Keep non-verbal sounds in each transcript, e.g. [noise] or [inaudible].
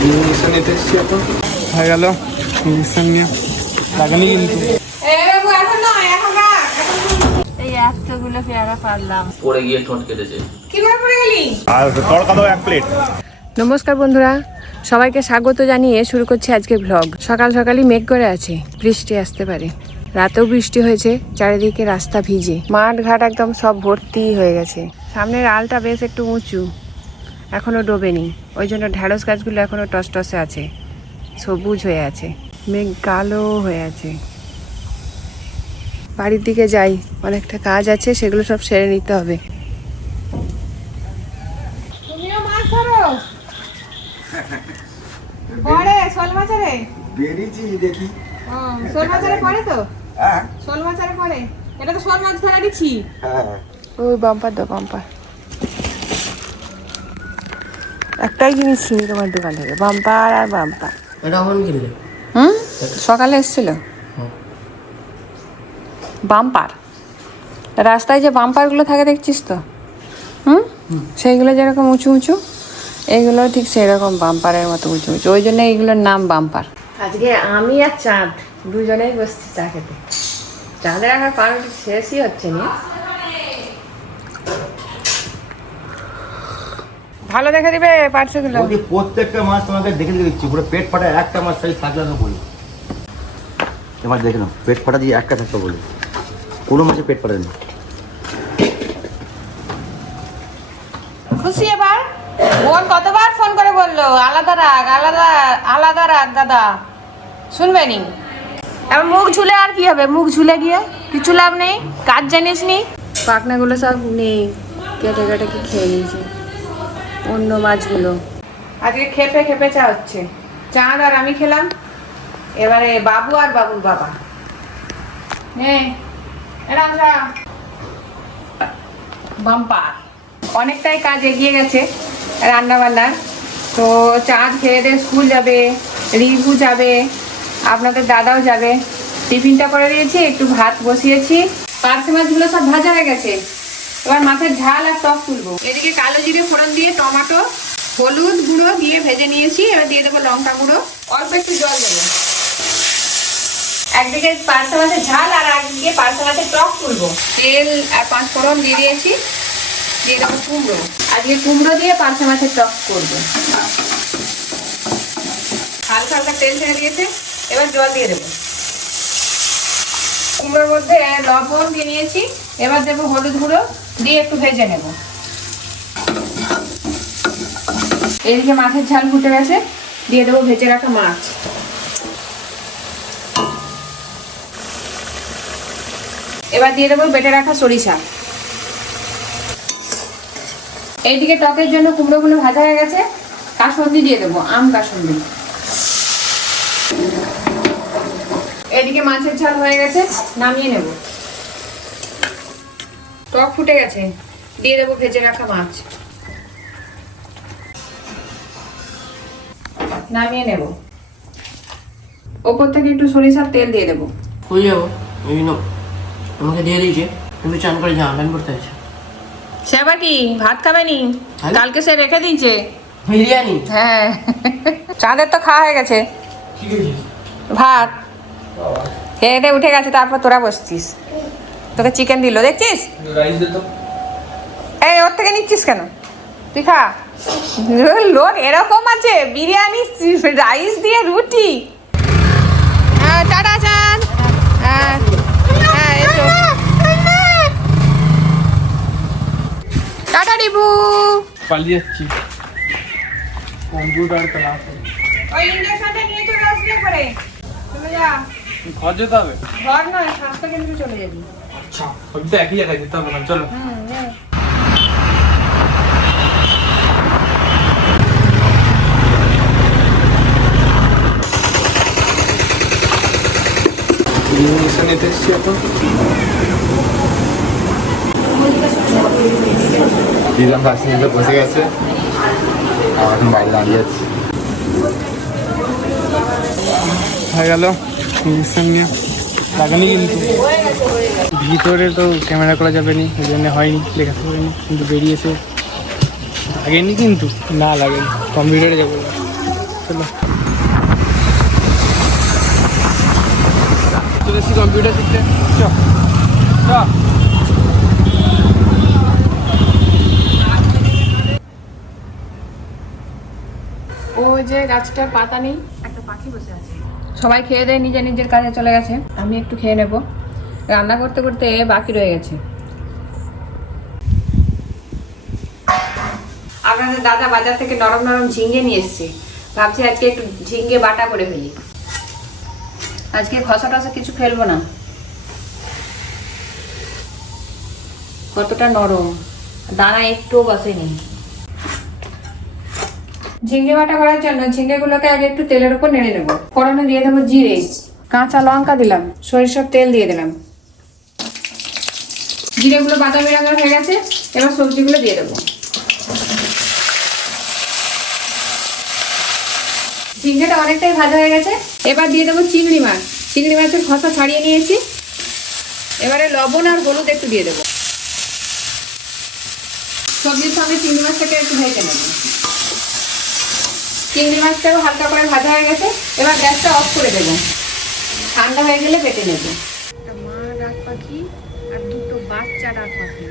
Injection নিতে এসছি এখন হয়ে গেল। ইঞ্জেকশন নিয়ে। লাগেনি কিন্তু। এই এতগুলো পেয়ারা পারলাম। পড়ে গিয়ে ঠোঁট কেটেছে। আর তড়কা দাও এক প্লেট। নমস্কার বন্ধুরা সবাইকে স্বাগত জানিয়ে শুরু করছি আজকে ব্লগ সকাল সকালই মেঘ করে আছে বৃষ্টি আসতে পারে। রাতেও বৃষ্টি হয়েছে চারিদিকে রাস্তা ভিজে। মাঠ ঘাট একদম সব ভর্তি হয়ে গেছে। সামনের আলটা বেশ একটু উঁচু। এখনও ডোবেনি। ওই জন্য ঢ্যাঁড়স গাছগুলো এখনও টসটসে আছে। সবুজ হয়ে আছে। মেঘ কালো হয়ে আছে। বাড়ির দিকে যাই। অনেকটা কাজ আছে সেগুলো সব সেরে নিতে হবে। বেরিয়েছি দেখি। শোল মাছারে পরে তো? হ্যাঁ। শোল মাছারে পরে। এটা তো শোল মাছ ধরা দিচ্ছি হ্যাঁ। ওই বাম্পার দো বাম্পার। একটাই জিনিস চিনি তোমার দোকান থেকে বাম্পার আর বাম্পার। এটা কখন কিনলে? হুম? সকালে এসেছিল। বাম্পার। রাস্তায় যে বাম্পারগুলো থাকে দেখছিস তো? হুম? সেইগুলো যেরকম উঁচু উঁচু এইগুলো ঠিক সেরকম বাম্পারের মতো উঁচু উঁচু। ওই জন্য এইগুলোর নাম বাম্পার। আজকে আমি আর চাঁদ দুজনেই বসছি চা খেতে। চাঁদের আমার পাউরুটি শেষই হচ্ছে না। ভালো দেখে দিবে পার্সেগুলো বৌদি প্রত্যেকটা মাছ তোমাকে দেখে দেখে দিচ্ছি। পুরো পেট ফাটা একটা মাছ সাইজ থাকলে না বলি এবার দেখে নাও পেট ফাটা দিয়ে একটা থাকতে বলি কোনো মাছে পেট ফাটা নেই খুশি এবার? বোন কতবার ফোন করে বলল আলাদা রাগ আলাদা আলাদা রাগ দাদা। শুনবে নি? এবার মুখ ঝুলে আর কি হবে? মুখ ঝুলে গিয়ে কিছু লাভ নেই? কাজ জানিস নি? পাখনাগুলো সব নেই কেটে কেটে কি খেয়ে নিয়েছে? অন্য মাছগুলো। আজকে খেপে খেপে চা হচ্ছে। চাঁদ আর আমি খেলাম। এবারে বাবু আর বাবুর বাবা। বাম্পার। অনেকটাই কাজ এগিয়ে গেছে রান্না বান্নার তো চাঁদ খেয়ে দিয়ে স্কুল যাবে, রিভু যাবে, আপনাদের দাদাও যাবে। টিফিনটা করে দিয়েছি, একটু ভাত বসিয়েছি। পার্সে মাছগুলো সব ভাজা হয়ে গেছে। এবার মাছের ঝাল আর টক তুলবো। এদিকে কালো জিরে ফোড়ন দিয়ে টমেটো, হলুদ গুঁড়ো দিয়ে ভেজে নিয়েছি, এবার দিয়ে দেবো লঙ্কা গুঁড়ো। অল্প একটু জল দেবো। একদিকে পার্সে মাছের ঝাল আর একদিকে পার্সে মাছের টক তুলবো। তেল আর পাঁচ ফোড়ন দিয়ে দিয়েছি, দিয়ে দেবো কুমড়ো। আজকে কুমড়ো দিয়ে পার্সে মাছের টক করব। হালকা হালকা তেল ছেড়ে দিয়েছে, এবার জল দিয়ে দেবো। কুমড়োর মধ্যে লবণ দিয়ে নিয়েছি। এবার দেবো হলুদ গুঁড়ো, দিয়ে একটু ভেজে নেব। এদিকে মাছের ঝাল ফুটে গেছে, দিয়ে দেবো ভেজে রাখা মাছ। এবার দিয়ে দেবো বেটে রাখা সরিষা। এইদিকে টকের জন্য কুমড়োগুলো ভাজা হয়ে গেছে কাসন্দি দিয়ে দেবো, আম কাসন্দি এদিকে মাছের ঝাল হয়ে গেছে নামিয়ে নেব। টক ফুটে গেছে দিয়ে দেবো ভেজে রাখা মাছ। নামিয়ে নেব। ওপর থেকে একটু সরিষার তেল দিয়ে দেবো। হয়ে যাব এই আমাকে দিয়ে দিয়েছে তুমি চান করে জামা প্যান্ট পরতে আছে কি ভাত খাবে নি? হ্যাঁ? কালকে সে রেখে দিয়েছে। বিরিয়ানি? হ্যাঁ। চাঁদের তো খাওয়া হয়ে গেছে। ভাত। খেয়ে উঠে গেছে তারপর তোরা বসছিস। তোকে চিকেন দিল দেখছিস? এই ওর থেকে নিচ্ছিস কেন? তুই খা। লোক এরকম আছে বিরিয়ানি রাইস দিয়ে রুটি। হ্যাঁ টাটা চান। হ্যাঁ হ্যাঁ এসো। টাটা ডিবু পালিয়ে যাচ্ছি। Computer class. ওই ইঞ্জেকশনটা নিয়ে চলে চলে যা। ঘর যেতে হবে? ঘর নয় স্বাস্থ্য কেন্দ্রে চলে যাবি। আচ্ছা সবই তো একই জায়গায় যেতে হবে না চলো। নিতে এসছি এখন দিদাম পাশে নিতে বসে গেছে। আর এখন বাইরে দাঁড়িয়ে আছি। হয়ে গেল। লাগেনি কিন্তু। ভিতরে তো ক্যামেরা করা যাবে নি ওই জন্য হয়নি, দেখাতে পারিনি, কিন্তু বেরিয়েছে। লাগেনি কিন্তু। না লাগেনি কম্পিউটারে যাব। চলো। শিখতে। চ। ওই যে গাছটার পাতা নেই, একটা পাখি বসে আছে। সবাই খেয়ে দেয় নিজের নিজের কাজে চলে গেছে। আমি একটু খেয়ে নেব। রান্না করতে করতে বাকি রয়ে গেছে। আপনাদের দাদা বাজার থেকে নরম নরম ঝিঙ্গে নিয়ে এসছে। ভাবছি আজকে একটু ঝিঙ্গে বাটা করে ফেলি। আজকে খসা টসা কিছু ফেলব না। কতটা নরম। দানা একটুও বসেনি। ঝিঙ্গে বাটা করার জন্য ঝিঙ্গেগুলোকে আগে একটু তেলের উপর নেড়ে নেব। ফোড়নে দিয়ে দেবো জিরে, কাঁচা লঙ্কা দিলাম, সরিষার তেল দিয়ে দিলাম। জিরেগুলো বাদামি রঙের হয়ে গেছে, এবার সবজিগুলো দিয়ে দেবো। ঝিঙ্গেটা অনেকটাই ভাজা হয়ে গেছে, এবার দিয়ে দেবো চিংড়ি মাছ। চিংড়ি মাছের খসা ছাড়িয়ে নিয়েছি। এবারে লবণ আর হলুদ একটু দিয়ে দেবো। সবজির সঙ্গে চিংড়ি মাছ মাছটাকে একটু ভেজে নেব। চিংড়ি মাছটাও হালকা করে ভাজা হয়ে গেছে। এবার গ্যাসটা অফ করে দেবো। ঠান্ডা হয়ে গেলে বেটে নেব। মা ডাক পাখি আর দুটো বাচ্চা পাখি।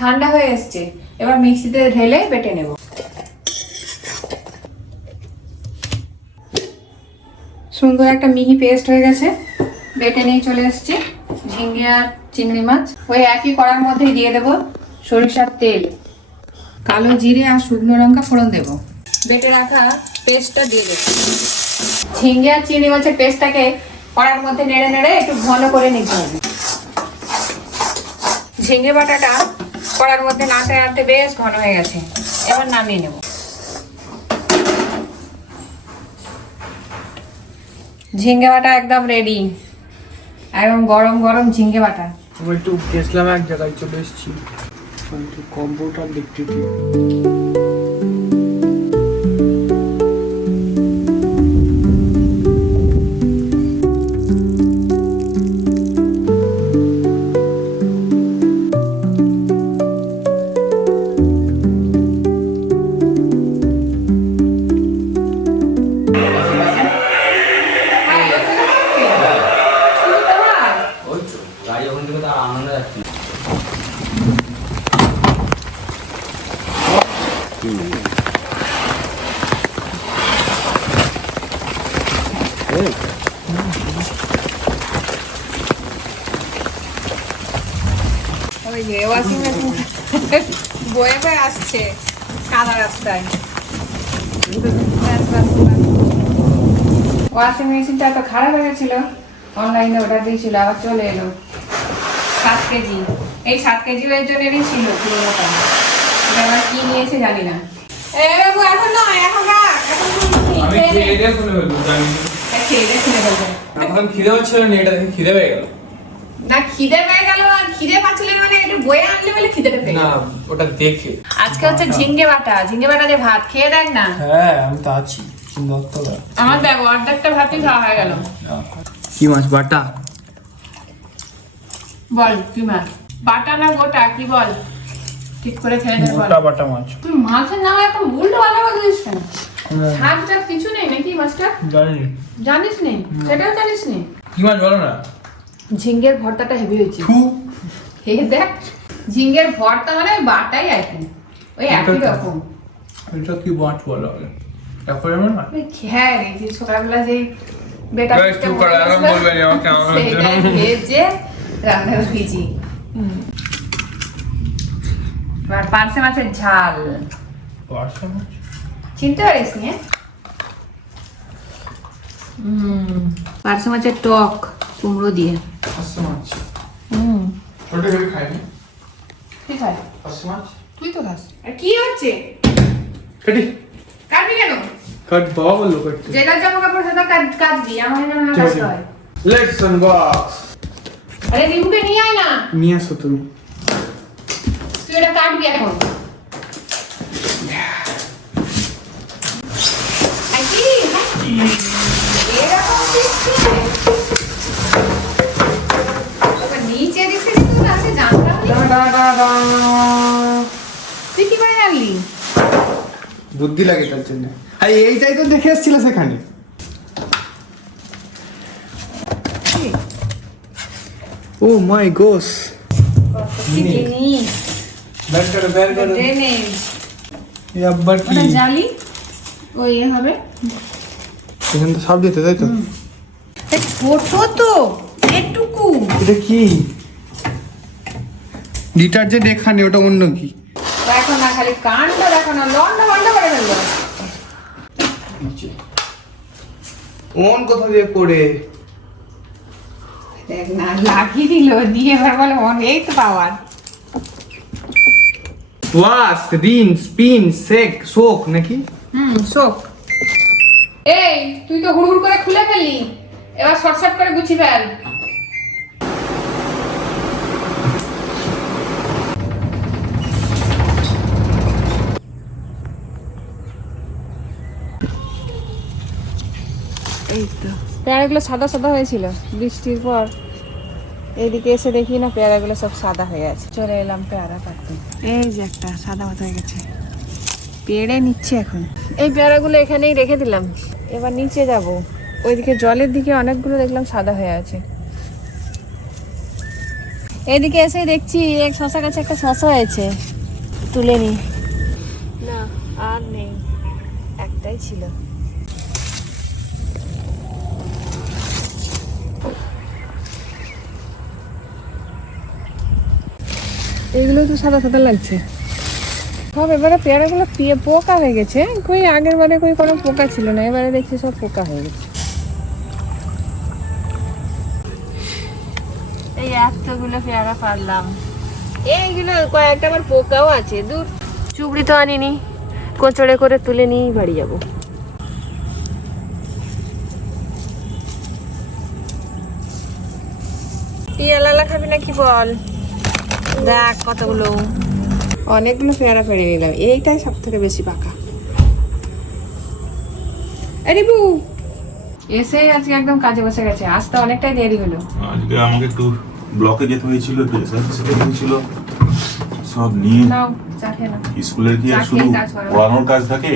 ঠান্ডা হয়ে এসছে। এবার মিক্সিতে ঢেলে বেটে নেব। সুন্দর একটা মিহি পেস্ট হয়ে গেছে। বেটে নিয়ে চলে এসছে। ঝিঙ্গে আর চিংড়ি মাছ। ওই একই কড়ার মধ্যেই দিয়ে দেবো সরিষার তেল। কালো জিরে আর শুকনো লঙ্কা ফোড়ন দেব। বেটে রাখা পেস্টটা দিয়ে দেবো। ঝিঙ্গে আর চিংড়ি মাছের পেস্টটাকে কড়ার মধ্যে নেড়ে নেড়ে একটু ঘন করে নিতে হবে। ঝিঙ্গে বাটাটা কড়ার মধ্যে নাড়তে নাড়তে বেশ ঘন হয়ে গেছে। এবার নামিয়ে নেব। ঝিঙ্গে বাটা একদম রেডি একদম গরম গরম ঝিঙ্গে বাটা। একটু গেছিলাম এক জায়গায়, চলে এসেছি। একটু কম্পিউটার দেখতে গিয়ে। ওয়াশিং মেশিনটা তো খারাপ হয়ে গেছিল। অনলাইনে অর্ডার দিয়েছিল আবার চলে এলো। সাত কেজি। এই সাত কেজি এর জন্যই ছিল পুরোনোটা। এটা আবার কি নিয়েছে জানি না। এ বাবু এখন নয় এখন রাখ এখন আমি খেয়ে দিয়ে শুনে ফেলব না। খেয়ে দিয়ে শুনে ফেলব। এতক্ষণ খিদে হচ্ছিল না এটা খিদে পেয়ে গেল। না খিদে পেয়ে গেল আর খিদে পাচ্ছিলেন মানে একটু বয়ে আনলে বলে খিদেটা পেয়ে না ওটা দেখে। আজকে হচ্ছে ঝিঙ্গে বাটা। ঝিঙ্গে বাটা যে ভাত খেয়ে দেখ না। হ্যাঁ আমি তো আছি। চিন্তা করতে হবে। আমার দেখ অর্ধেকটা ভাতই খাওয়া হয়ে গেল। কি মাছ বাটা? বল কি মাছ? বাটা না গোটা কি বল? ঠিক করে খেয়ে দে গোটা বাটা মাছ। তুই মাছের নামে উল্টো কথা দিস কেন? শাক কিছু নেই নাকি মাছটা? জানি জানিস নি? সেটাও জানিস নি? কি মাছ বলো না? ঝিঙ্গের ভর্তাটা হেভি হয়েছে। থু। খেয়ে দেখ ঝিঙ্গের ভর্তা মানে বাটাই আর কি। ওই একই রকম। এটা কি মাছ বলো তারপরে আমার না হ্যাঁ রে যে সকালবেলা যে বেটা বেশ, চুপ করো, এখন বলবে না আমাকে আমার সেটাই ভেজে রান্না করেছি এবার পার্সে মাছের ঝাল পার্সা মাছ চিনতে পারিস নি পার্সে মাছের টক কুমড়ো দিয়ে পার্সা মাছ হুম ঠিক আছে পার্সা মাছ তুই তো খাস আর কি হচ্ছে কাটবি কেন কাট বাবা বলল কাটতে যেটা জামা কাপড় সেটা কাজ কাটবি আমার এখানে না ঠিক আছে। কাটতে হয় লেটস আনবক্স আরে রিমুকে নিয়ে আয় না নিয়ে আসো তুমি তুই এটা কাটবি এখন আর কি? এরকম দিচ্ছে? ওটা নিচে দিচ্ছে কিন্তু না, সে জানতাম না। তুই কি করে জানলি বুদ্ধি লাগে তার জন্য। আর এইটাই তো দেখে এসেছিল সেখানে। ও মাই গোস। জিনিস বের করো বের করো ড্রেনেজ এই আব্বার কি? জালি ও ইয়ে হবে এখানে তো সব দিতে তাই তো ছোট তো এটুকু এটা কি? ডিটারজেন্ট এখানে ওটা অন্য কি? খালি কাণ্ড দেখো না লন্ডা বন্ড করে ফেলল কোথা দিয়ে পড়ে? দেখ না লাগিয়ে দিল দিয়ে এবার বলে এই তো পাওয়ার। ওয়াশ রিন স্পিন সেক সোক নাকি? হুম এই তুই তো হুড় করে খুলে ফেললি। এবার শর্ট শর্ট করে গুছি ফেল। পেয়ারাগুলো সাদা সাদা হয়েছিল বৃষ্টির পর। এইদিকে এসে দেখি না পেয়ারাগুলো সব সাদা হয়ে আছে। চলে এলাম পেয়ারা কাটতে। এই যে একটা সাদা মতো হয়ে গেছে। পেড়ে নিচ্ছে এখন। এই পেয়ারাগুলো এখানেই রেখে দিলাম। এবার নিচে যাব। ওইদিকে জলের দিকে অনেকগুলো দেখলাম সাদা হয়ে আছে। এদিকে এসে দেখছি এক শশা গাছে একটা শশা হয়েছে। তুলে নি। না আর নেই। একটাই ছিল। এগুলো তো সাদা সাদা লাগছে। সব এবারে পেয়ারাগুলো পিয়ে পোকা হয়ে গেছে। কই আগের বারে কই কোনো পোকা ছিল না এবারে দেখছি সব পোকা হয়ে গেছে। এই এতগুলো পেয়ারা পারলাম। এইগুলো কয়েকটা আবার পোকাও আছে দূর। চুবড়ি তো আনিনি কোচড়ে করে তুলে নিয়েই বাড়ি যাব। পিয়ালালা খাবি নাকি বল? দেখ কতগুলো। অনেকগুলো পেয়ারা পেড়ে নিলাম এইটাই সব থেকে বেশি পাকা। রিবু! এসেই আজকে একদম কাজে বসে গেছে আসতে অনেকটাই দেরি হলো। আজকে আমাকে একটু ব্লকে যেতে হয়েছিল রেজাল্ট যেতে হয়েছিল। সব নিয়ে স্কুলের কি আর শুধু কাজ পড়ানোর কাজ থাকে?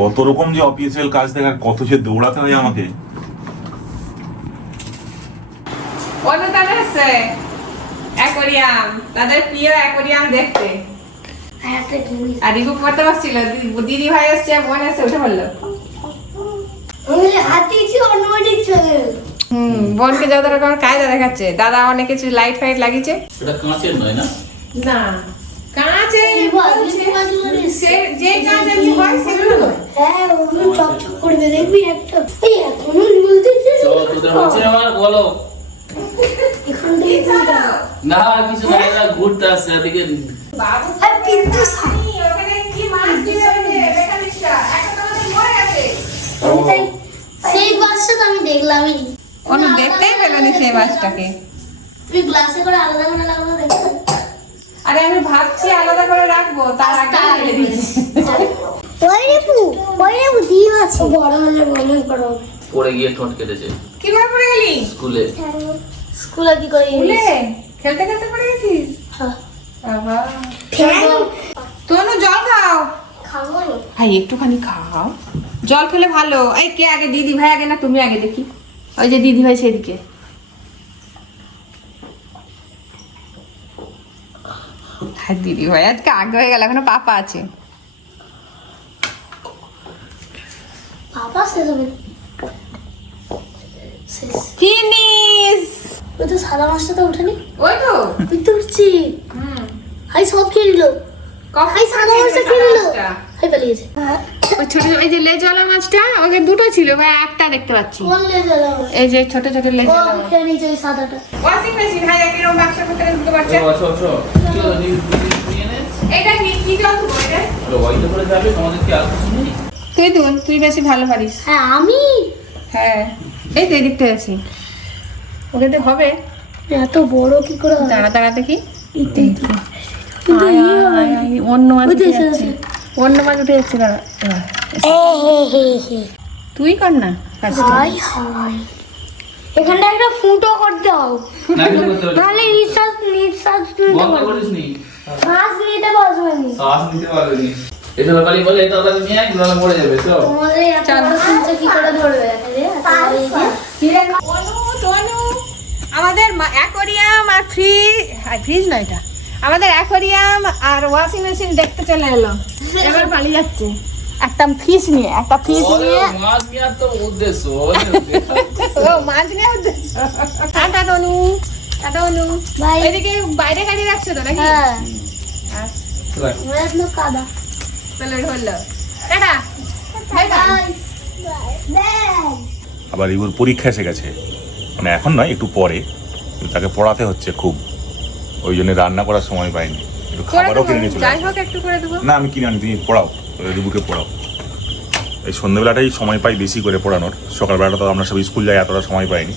কত রকম যে অফিসিয়াল কাজ থাকে আর কত যে দৌড়াতে হয় আমাকে। তাহলে এসছে অ্যাকোরিয়াম তাদের প্রিয় অ্যাকোরিয়াম দেখতে। আর রিবু পড়তে বসছিল দিদি ভাই এসছে বোন এসছে উঠে পড়ল। হুম বোনকে যত রকমের কায়দা দেখাচ্ছে। দাদা অনেক কিছু লাইট ফাইট লাগিয়েছে। এটা কাঁচের নয় না? না কাঁচে সে যে কাঁচ এমনি হয় সেগুলো নয়। চলো তোদের হচ্ছে আমার বলো। না কিছু না এরা ঘুরতে আসছে এদিকে বাবু ওখানে কি মাছ দিবে ওই যে মেকানিকটা একটা তো আমাদের মরে গেছে সেই বাসটা তো আমি দেখলামই। অনু দেখতেই পেল সেই মাছটাকে তুমি গ্লাসে করে আলাদা করে লাগল দেখতে? আরে আমি ভাবছি আলাদা করে রাখব তার আগে ফেলে দিয়েছি ওই রেপু ওই রেপু ডিম আছে। বড় হলে মনে করো। পড়ে গিয়ে ঠোঁট কেটেছে। কি করে পড়ে গেলি? স্কুলে। স্কুলে কি করে ভুলে খেলতে খেলতে পড়ে গেছিস? হ্যাঁ। বাবা। তনু জল খাও। খাব না। ভাই একটুখানি খাও। জল খেলে ভালো। এই কে আগে? দিদি ভাই আগে না তুমি আগে দেখি। ওই যে দিদি ভাই সেদিকে। আর দিদি ভাই আজকে আগে হয়ে গেল এখনও পাপা আছে। বাবা শেষ। হবে ফিনিশ ওই তো সাদা মাছটা তো উঠেনি ওই তো। ওই তো উঠছি। হাই সব খেয়ে নিল। হাই সাদা মাছটা খেয়ে নিল। হাই পালিয়েছে। ওই ছোট এই যে লেজওয়ালা মাছটা ওকে দুটো ছিল ভাই একটা দেখতে পাচ্ছি। কোন লেজে যাব এই যে ছোট ছোট লেজওয়ালা মাছ। খেয়ে নিয়েছে ওই সাদাটা। ওয়াশিং মেশিন ভাই পারছে? চলো নিয়ে নে। এটা কি কি জল দেবো এটা? চলো ওইটা করে যাবে তোমাদের কি আর কিছু নেই? তুই দুন তুই বেশি ভালো পারিস। হ্যাঁ আমি? হ্যাঁ এই তো এদিকটা আছি। ওকে তো হবে। এত বড় কি করে দাঁড়া দাঁড়া দেখি। আয়, অন্য মাছ উঠে যাচ্ছে। অন্য মাছ উঠে যাচ্ছে দাঁড়া তুই কর না এখানটা একটা ফুটো করতে হবে। না পারবি তাহলে নিঃশ্বাস নিঃশ্বাস নিতে পারব নি। শ্বাস নিতে বসবেনি শ্বাস নিতে পারবেনি এই তরকারি বলে এই তরকারি নিয়ে নাহলে মরে যাবে তো তোমাদের বড় কি করে ধরবে তনু তনু আমাদের অ্যাকোরিয়াম আর ফ্রিজ ফ্রিজ নয় এটা। আমাদের অ্যাকোরিয়াম আর ওয়াশিং মেশিন দেখতে চলে এলো। এবার পালিয়ে যাচ্ছে। একটা ফিশ নিয়ে একটা ফিশ নিয়ে। মাছ নেওয়ার তো উদ্দেশ্য [laughs] ও মাছ নিয়ে উদ্দেশ্য। Tata Tanu tata Tanu. Bye. এদিকে বাইরে গাড়ি রাখছো তো নাকি? হ্যাঁ। আচ্ছা, কাদা। চলো ধরলো টাটা। বাই বাই আবার ইগুর পরীক্ষা এসে গেছে। মানে এখন নয় একটু পরে। কিন্তু তাকে পড়াতে হচ্ছে খুব। ওই জন্য রান্না করার সময় পাইনি। একটু খাবারও কিনে নিয়ে চলে না আমি কিনে আনি তুমি পড়াও রিবুকে পড়াও। এই সন্ধ্যেবেলাটাই সময় পাই বেশি করে পড়ানোর। সকালবেলাটা তো আমরা সব স্কুল যাই এতটা সময় পাইনি।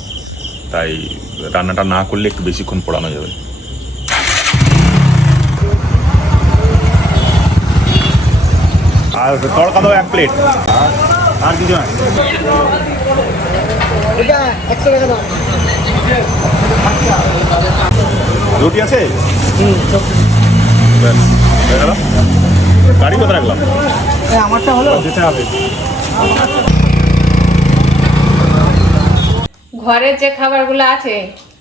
তাই রান্নাটা না করলে একটু বেশিক্ষণ পড়ানো যাবে। আর তড়কা দাও এক প্লেট। আর কিছু না। রুটি আছে? গাড়ি কোথায় রাখলাম? আমারটা হলো। যেতে হবে। ঘরের যে খাবারগুলো আছে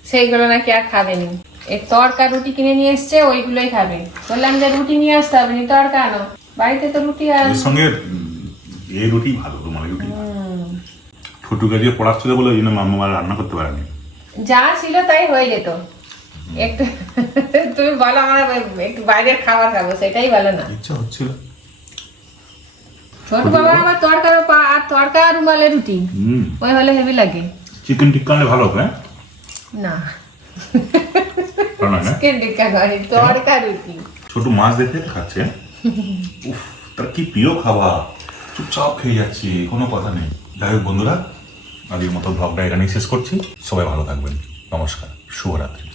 সেইগুলো নাকি আর খাবে নি এই তড়কা রুটি কিনে নিয়ে এসছে ওইগুলোই খাবে। বললাম যে রুটি নিয়ে আসতে হবে নি তড়কা আনো। বাড়িতে তো রুটি আর সঙ্গে এই রুটি ভালো রুমালি রুটি। ছোটুকে দিয়ে পড়াচ্ছিল বলে ওই জন্য মাম্মা আর রান্না করতে পারেনি। যা ছিল তাই হয়ে যেত। একটু তুমি বলো আমরা একটু বাইরের খাবার খাব সেটাই ভালো না। ইচ্ছা হচ্ছিল। ছোট বাবা আবার তড়কার পা আর তড়কা আর রুমালে রুটি। হুম। ওই হলে হেভি লাগে। চিকেন টিক্কা হলে ভালো হবে হ্যাঁ? না। না চিকেন টিক্কা নয় তড়কা রুটি। ছোট মাছ দেখে খাচ্ছে। উফ তার কি প্রিয় খাবার। চুপচাপ খেয়ে যাচ্ছি কোনো কথা নেই। যাই হোক বন্ধুরা আজকের মতো ব্লগটা এখানেই শেষ করছি। সবাই ভালো থাকবেন। নমস্কার। শুভরাত্রি।